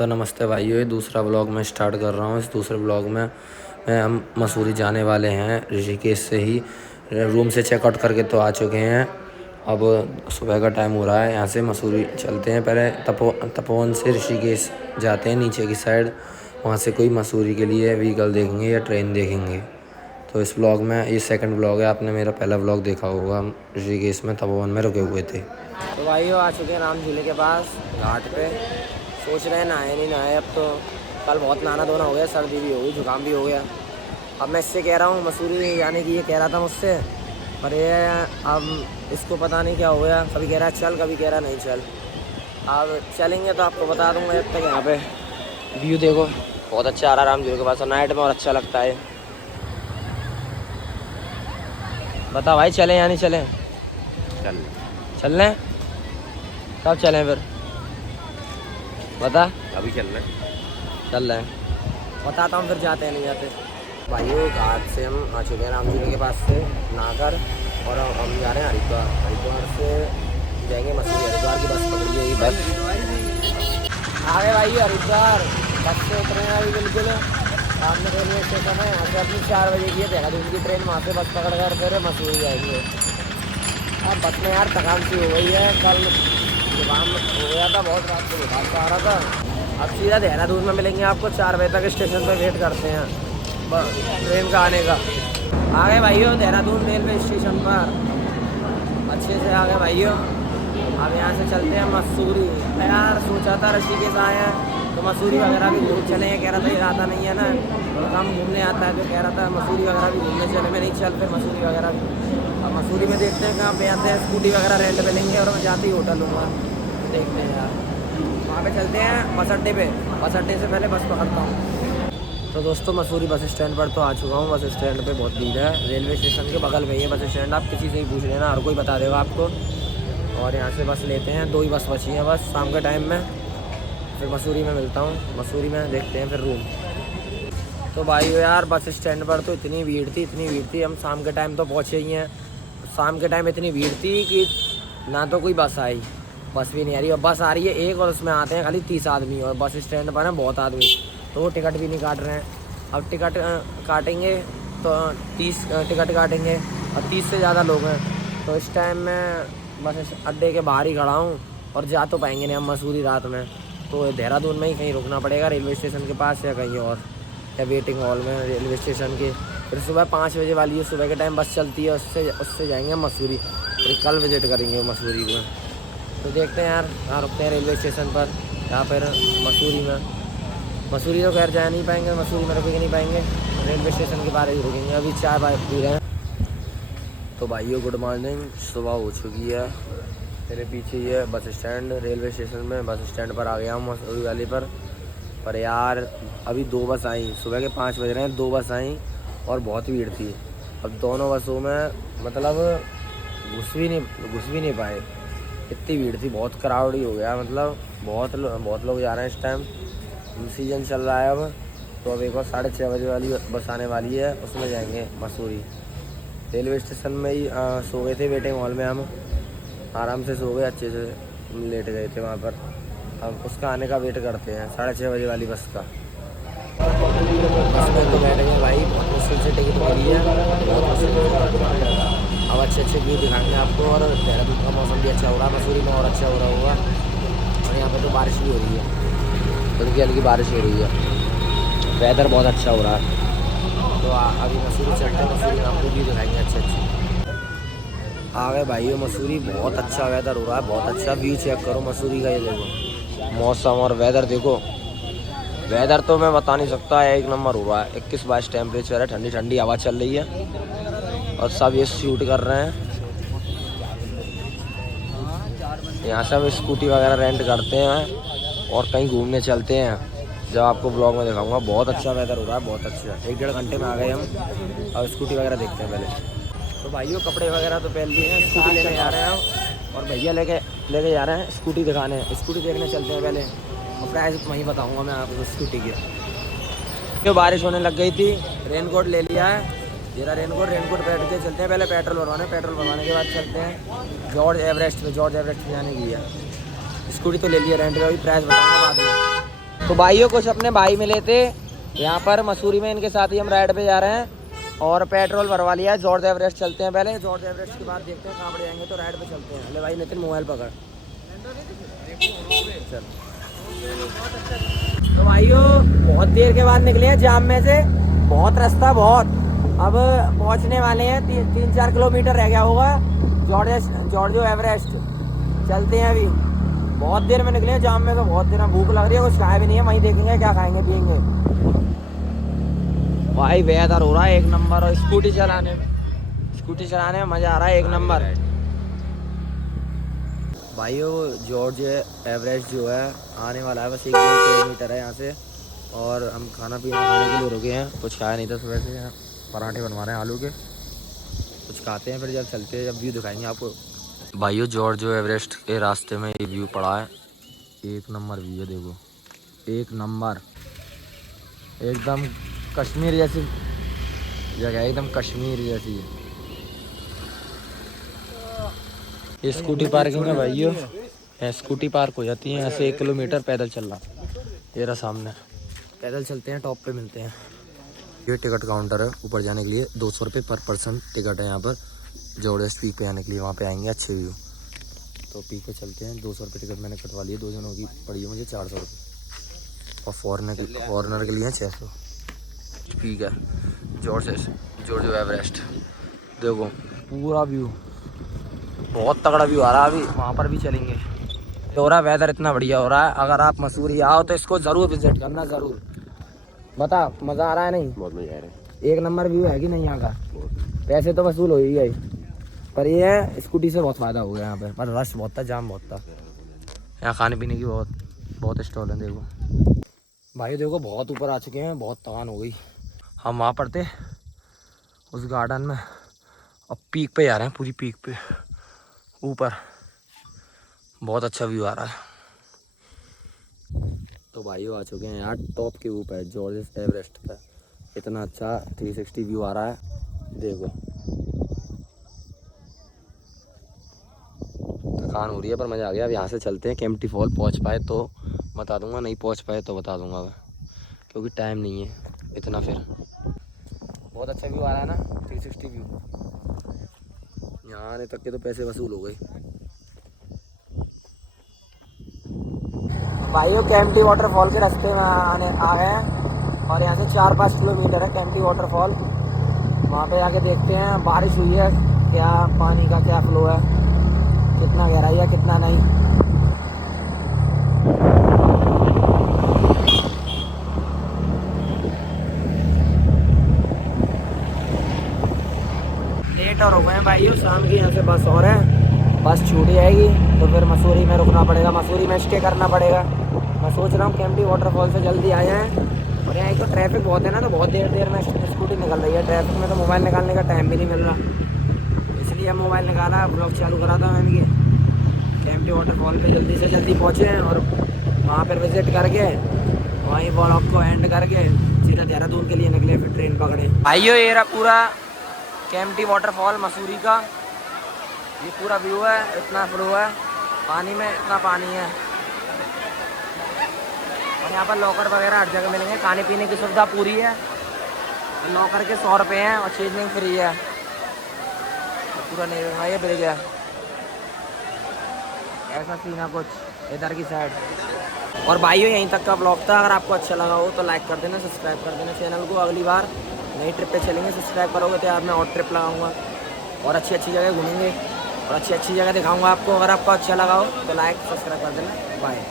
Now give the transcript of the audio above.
तो नमस्ते भाइयों, ये दूसरा ब्लॉग मैं स्टार्ट कर रहा हूँ। इस दूसरे ब्लॉग में हम मसूरी जाने वाले हैं। ऋषिकेश से ही रूम से चेकआउट करके तो आ चुके हैं। अब सुबह का टाइम हो रहा है। यहाँ से मसूरी चलते हैं। पहले तपोवन से ऋषिकेश जाते हैं नीचे की साइड। वहाँ से कोई मसूरी के लिए व्हीकल देखेंगे या ट्रेन देखेंगे। तो इस ब्लॉग में ये सेकंड ब्लॉग है। आपने मेरा पहला ब्लॉग देखा होगा, हम ऋषिकेश में तपोवन में रुके हुए थे। तो भाइयों आ चुके हैं राम झूले के पास घाट पे। सोच रहे हैं नहाए नहीं नहाए। अब तो कल बहुत नहाना धोना हो गया, सर्दी भी हो गई, जुकाम भी हो गया। अब मैं इससे कह रहा हूँ मसूरी जाने की, ये कह रहा था मुझसे, पर ये अब इसको पता नहीं क्या हो गया। कभी कह रहा है चल, कभी कह रहा नहीं चल। अब चलेंगे तो आपको बता दूँगा। जब तक यहाँ पे व्यू देखो बहुत अच्छा आ रहा है राम झूले के पास, और नाइट में और अच्छा लगता है। बता भाई, चलें या नहीं चलें? चल रहे हैं। कब चलें फिर बता? अभी चल रहे चल रहे हैं, बताता हूँ फिर जाते हैं नहीं जाते। भाइयों घाट से हम आ चुके हैं राम झूले के पास से नहाकर, और हम जा रहे हैं हरिद्वार। हरिद्वार से जाएंगे मसूरी। हरिद्वार की बस पकड़ी है, बस आ गए भाई हरिद्वार। बस से उतरे हैं अभी बिल्कुल सामने रेलवे स्टेशन है। यहाँ से अपनी 4 बजे की है देहरादून की ट्रेन। वहाँ से बस पकड़ कर फिर मसूरी जाएंगे। अब बस में यार थकान सी हो गई है। कल जुकाम हो गया था, बहुत रात को बुखार से आ रहा था। अब सीधा देहरादून में मिलेंगे आपको। 4 बजे तक स्टेशन पर वेट करते हैं ट्रेन का आने का। आ गए भाइयों देहरादून रेलवे स्टेशन पर, अच्छे से आ गए भाइयों। अब यहाँ से चलते हैं मसूरी। यार सोचा था ऋषिकेश आए हैं तो मसूरी वगैरह भी घूम चले। कह रहा था ये आता नहीं है ना, हम घूमने आता है, तो कह रहा था मसूरी वगैरह भी घूमने चले। मैं नहीं चल फिर मसूरी वगैरह भी। अब मसूरी में देखते हैं कहाँ पे आते हैं। स्कूटी वगैरह रेंट पे लेंगे और मैं जाते ही होटल लूँगा। देखते हैं यार, वहाँ पे चलते हैं बस अड्डे पे। बस अड्डे से पहले बस पकड़ता हूँ। तो दोस्तों मसूरी बस स्टैंड पर तो आ चुका हूँ। बस स्टैंड पे बहुत भीड़ है। रेलवे स्टेशन के बगल में ही है बस स्टैंड। आप किसी से ही पूछ लेना, हर कोई बता देगा आपको। और यहाँ से बस लेते हैं, 2 ही बस बची हैं बस शाम के टाइम में। फिर मसूरी में मिलता हूँ। मसूरी में देखते हैं फिर रूम। तो भाई यार बस स्टैंड पर तो इतनी भीड़ थी। हम शाम के टाइम तो पहुँचे ही हैं। शाम के टाइम इतनी भीड़ थी कि ना तो कोई बस आई, बस भी नहीं आ रही। और बस आ रही है एक, और उसमें आते हैं खाली 30 आदमी। और बस स्टैंड पर है बहुत आदमी, तो वो टिकट भी नहीं काट रहे हैं। अब टिकट काटेंगे तो 30 टिकट काटेंगे, और 30 से ज़्यादा लोग हैं। तो इस टाइम मैं बस अड्डे के बाहर ही खड़ा हूँ, और जा तो पाएंगे नहीं हम मसूरी रात में। तो देहरादून में ही कहीं रुकना पड़ेगा, रेलवे स्टेशन के पास या कहीं और, या वेटिंग हॉल में रेलवे स्टेशन के। फिर सुबह 5 बजे वाली है, सुबह के टाइम बस चलती है, उससे जाएंगे मसूरी। फिर कल विजिट करेंगे मसूरी में। तो देखते हैं यार कहाँ रुकते हैं रेलवे स्टेशन पर, या फिर मसूरी में। मसूरी तो खैर जा नहीं पाएंगे, मसूरी में रुके नहीं पाएंगे, रेलवे स्टेशन के बाहर ही रुकेंगे। अभी 4 पी रहे हैं। तो भाइयों गुड मॉर्निंग, सुबह हो चुकी है। मेरे पीछे ये बस स्टैंड, रेलवे स्टेशन में बस स्टैंड पर आ गया हूँ मसूरी वाले पर यार अभी 2 बस आई। सुबह के 5 बज रहे हैं, 2 बस आई और बहुत भीड़ थी। अब दोनों बसों में मतलब घुस भी नहीं पाए, इतनी भीड़ थी। बहुत क्राउड ही हो गया, मतलब बहुत लोग जा रहे हैं इस टाइम। सीजन चल रहा है अब। तो अब एक और 6:30 बजे वाली बस आने वाली है, उसमें जाएंगे मसूरी। रेलवे स्टेशन में ही सो गए थे वेटिंग हॉल में। हम आराम से सो गए, अच्छे से लेट गए थे वहाँ पर। अब उसका आने का वेट करते हैं, 6:30 बजे वाली बस का। बस में तो बैठ गए भाई, बहुत मुश्किल से टिकट मिली है, बहुत मुश्किल। अब अच्छे व्यू दिखाएंगे आपको। और देहरादून का मौसम भी अच्छा हो रहा है, मसूरी में और अच्छा हो रहा होगा। और यहाँ पे तो बारिश भी हो रही है, हल्की हल्की बारिश हो रही है। वेदर बहुत अच्छा हो रहा है। तो अभी मसूरी चलते हैं, मसूरी में आपको व्यू दिखाएंगे अच्छे। आ गए भाइयों मसूरी। बहुत अच्छा वेदर हो रहा है, बहुत अच्छा व्यू चेक करो मसूरी का। ये देखो मौसम और वेदर देखो। वेदर तो मैं बता नहीं सकता, 1 नंबर हो रहा है। 21-22 टेम्परेचर है, ठंडी ठंडी हवा चल रही है, और सब ये शूट कर रहे हैं। यहाँ से हम स्कूटी वगैरह रेंट करते हैं और कहीं घूमने चलते हैं, जब आपको ब्लॉग में दिखाऊंगा। बहुत अच्छा वेदर हो रहा है, बहुत अच्छा। 1-1.5 घंटे में आ गए हम। अब स्कूटी वगैरह देखते हैं पहले। तो भाइयों कपड़े वगैरह तो पहन लिए हैं, स्कूटी लेने जा रहे हैं हम। और भैया लेके जा रहे हैं स्कूटी दिखाने। स्कूटी देखने चलते हैं पहले, और प्राइस वहीं बताऊंगा मैं आपको स्कूटी की। क्यों बारिश होने लग गई थी, रेनकोट ले लिया है। जरा रेनकोट पहन के चलते हैं। पहले पेट्रोल भरवाने के बाद चलते हैं जॉर्ज एवरेस्ट पे जाने की है। स्कूटी तो ले लिया रेंट पे, अभी प्राइस बताऊंगा बाद में। तो भाइयों कुछ अपने भाई मिले थे यहाँ पर मसूरी में, इनके साथ ही हम राइड पे जा रहे हैं और पेट्रोल भरवा लिया है। जॉर्ज एवरेस्ट चलते हैं पहले, जॉर्ज एवरेस्ट के बाद देखते हैं कहाँ पर जाएंगे, तो राइड पे चलते हैं। अरे भाई नितिन मोबाइल पकड़ चल। तो भाइयों बहुत देर के बाद निकले हैं जाम में से, बहुत रास्ता बहुत, अब पहुंचने वाले हैं, 3-4 किलोमीटर रह गया होगा जॉर्जो एवरेस्ट। चलते हैं अभी, बहुत देर में निकले हैं जाम में, तो बहुत देर में भूख लग रही है, कुछ खाया भी नहीं है, वहीं देखेंगे क्या खाएंगे पियेंगे। भाई वेदर हो रहा है एक नंबर, और स्कूटी चलाने में मजा आ रहा है एक नंबर। भाइयों जॉर्ज एवरेस्ट जो है आने वाला है, बस 1-2 किलोमीटर है यहाँ से, और हम खाना पीना खाने के लिए रुके हैं। कुछ खाया नहीं था सुबह से, पराठे बनवा रहे हैं आलू के, कुछ खाते हैं फिर जब चलते हैं, जब व्यू दिखाएंगे आपको। भाइयों जॉर्ज एवरेस्ट के रास्ते में ये व्यू पड़ा है, एक नंबर व्यू है, देखो एक नंबर, एकदम कश्मीर जैसी जगह, एकदम कश्मीर जैसी है। ये स्कूटी पार्किंग है भाइयों, यहाँ स्कूटी पार्क हो जाती है, यहाँ से 1 किलोमीटर पैदल चलना। ये रहा सामने, पैदल चलते हैं, टॉप पे मिलते हैं। ये टिकट काउंटर है, ऊपर जाने के लिए 200 रुपये पर पर्सन टिकट है यहाँ पर। जॉर्ज पीक पे आने के लिए वहाँ पे आएंगे, अच्छे व्यू। तो पीक पे चलते हैं, 200 रुपये टिकट मैंने कटवा ली है, 2 जनों की पड़ी है मुझे 400 रुपये, और फॉरनर के लिए 600। पीक है जॉर्ज एवरेस्ट, देखो पूरा व्यू, बहुत तगड़ा व्यू आ रहा है। अभी वहाँ पर भी चलेंगे, तो हो रहा वेदर इतना बढ़िया हो रहा है। अगर आप मसूरी आओ तो इसको ज़रूर विजिट करना, ज़रूर। बता मज़ा आ रहा है? नहीं बहुत मज़ा आ रहा है, एक नंबर व्यू है कि नहीं यहाँ का। पैसे तो वसूल हो ही गए, पर ये है स्कूटी से बहुत फ़ायदा हो गया यहाँ पे, पर रश बहुत था, जाम बहुत था। यहाँ खाने पीने की बहुत स्टॉल हैं, देखो भाई, देखो बहुत ऊपर आ चुके हैं, बहुत थकान हो गई। हम वहाँ पर थे उस गार्डन में, अब पीक पे जा रहे हैं, पूरी पीक पे ऊपर, बहुत अच्छा व्यू आ रहा है। तो भाइयों आ चुके हैं यहाँ टॉप के ऊपर जॉर्ज एवरेस्ट पे, इतना अच्छा 360 व्यू आ रहा है, देखो। थकान हो रही है पर मज़ा आ गया। अब यहाँ से चलते हैं, केम्प्टी फॉल पहुँच पाए तो बता दूंगा, नहीं पहुँच पाए तो बता दूंगा मैं, क्योंकि टाइम नहीं है इतना। फिर बहुत अच्छा व्यू आ रहा है ना, 360 व्यू। यहाँ आने तक के तो पैसे वसूल हो गए। भाइयों केम्प्टी वाटरफॉल के रास्ते में आ गए हैं, और यहाँ से 4-5 किलोमीटर है केम्प्टी वाटरफॉल। वहाँ पे जाके देखते हैं, बारिश हुई है क्या, पानी का क्या फ्लो है, कितना गहराई है कितना नहीं। लेट और हो गए हैं भाइयों, शाम की यहाँ से बस और है, बस छूट जाएगी तो फिर मसूरी में रुकना पड़ेगा, मसूरी में स्टे करना पड़ेगा। मैं सोच रहा हूँ केम्प्टी वाटरफॉल से जल्दी आ जाएँ, और यहाँ एक तो ट्रैफिक बहुत है ना, तो बहुत देर में स्कूटी निकल रही है, ट्रैफिक में तो मोबाइल निकालने का टाइम भी नहीं मिल रहा, इसलिए हम मोबाइल निकाला, ब्लॉग चालू करा था मैं भी। केम्प्टी वाटरफॉल पे जल्दी से जल्दी पहुँचे, और वहाँ पर विजिट करके वहीं ब्लॉग को एंड करके सीधा देहरादून के लिए निकले, फिर ट्रेन पकड़े। भाइयों ये रहा पूरा केम्प्टी वाटरफॉल मसूरी का, ये पूरा व्यू है, इतना फ्लो है पानी में, इतना पानी है। और यहाँ पर लॉकर वगैरह हर जगह मिलेंगे, खाने पीने की सुविधा पूरी है। लॉकर के 100 रुपये हैं और चेंजिंग फ्री है। तो पूरा नहीं ये ब्रिज है, ऐसा सीन है कुछ इधर की साइड। और भाइयों यहीं तक का ब्लॉग था, अगर आपको अच्छा लगा हो तो लाइक कर देना, सब्सक्राइब कर देना चैनल को। अगली बार नई ट्रिप पे चलेंगे, सब्सक्राइब करोगे तो यार मैं और ट्रिप लगाऊंगा, और अच्छी अच्छी जगह घूमेंगे, और अच्छी अच्छी जगह दिखाऊंगा आपको। अगर आपको अच्छा लगा हो तो लाइक सब्सक्राइब कर देना। बाय।